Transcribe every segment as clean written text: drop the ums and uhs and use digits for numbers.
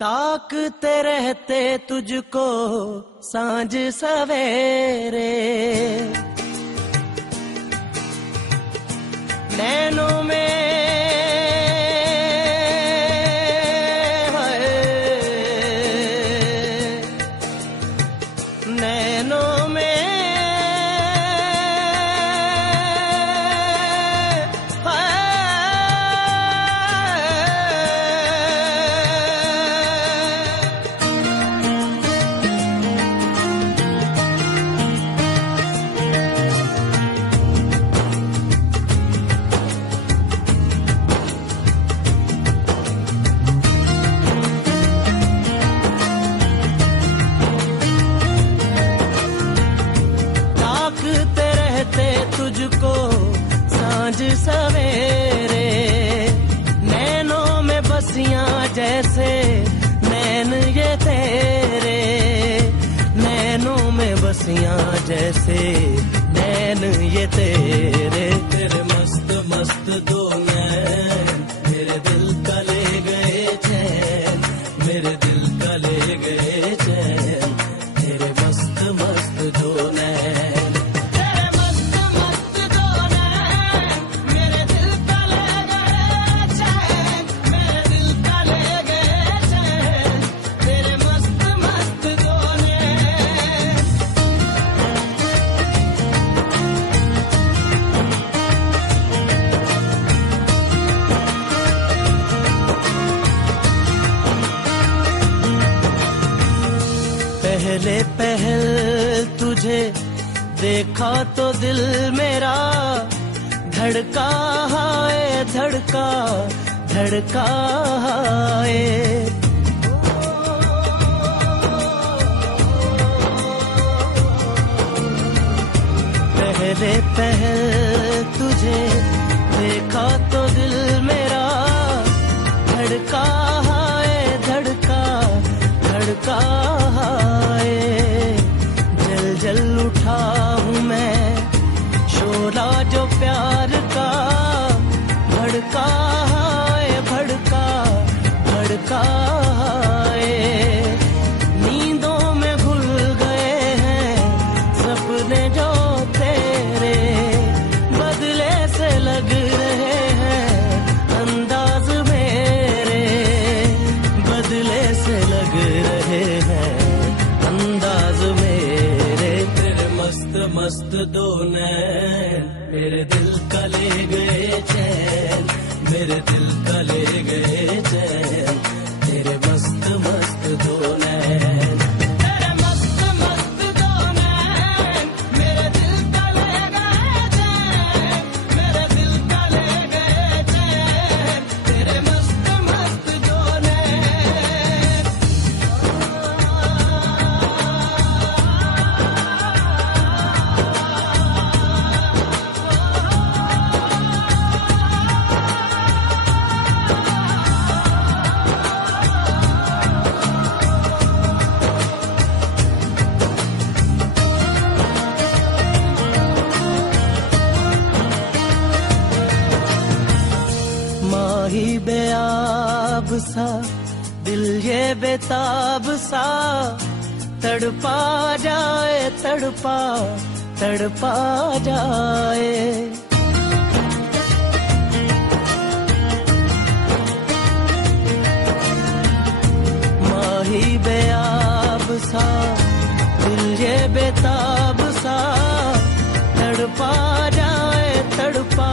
ताकते रहते तुझको सांझ सवेरे, नैनों में नैनों में तुझको सांझ सवेरे, नैनों में बसियां जैसे नैन ये तेरे, नैनों में बसियां जैसे नैन ये तेरे। तेरे मस्त मस्त दो नैन मेरे दिल का ले गए चैन, मेरे दिल का ले गए चैन, तेरे मस्त मस्त दो नैन। पहले पहल तुझे देखा तो दिल मेरा धड़का है, धड़का धड़का है। पहले पहल तुझे देखा तो दिल मेरा धड़का है, धड़का धड़का है। जल जल उठा हूँ मैं शोला जो प्यार का, भड़का है, भड़का भड़का है। नींदों में घुल गए हैं सपने जो तेरे, बदले से लग रहे हैं अंदाज मेरे, बदले से लग रहे हैं अंदाज मेरे। तेरे मस्त मस्त दो नैन मेरे दिल का ले गए चैन, मेरे दिल का ले गए चैन, तेरे मस्त मस्त दो नैन। तेरे मस्त मस्त दो नैन मेरे दिल का ले गए चैन, मेरे दिल का ले गए चैन, तेरे मस्त मस्त दो नैन। माही बेआब सा दिल ये बेताब सा, तड़पा जाए तड़पा तड़पा जाए। माही बेआब सा दिल ये बेताब सा, तड़पा जाए तड़पा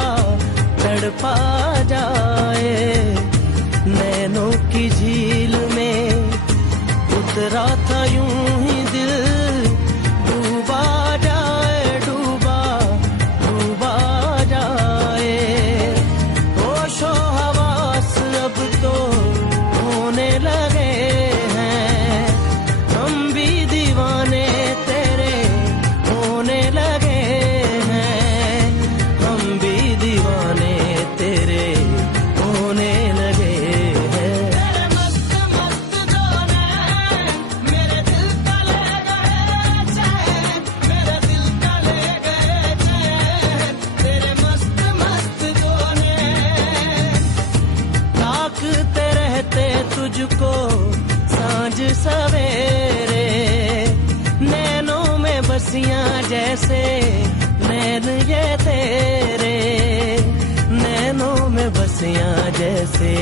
तड़पा जाए। नैनों की झील में उतरा था यूं ही दिल, डूबा जाए डूबा डूबा जाए। होशो हवास अब तो होने लगे हैं, हम भी दीवाने तेरे होने लगे हैं, हम भी दीवाने तेरे होने लगे हैं। तेरे मस्त मस्त दो नैन मेरे दिल का ले गए चैन, मेरे दिल का ले गए चैन, तेरे मस्त मस्त दो नैन। ताकते रहते तुझको सवेरे, नैनों में बसियां जैसे नैन ये तेरे, नैनों में बसियां जैसे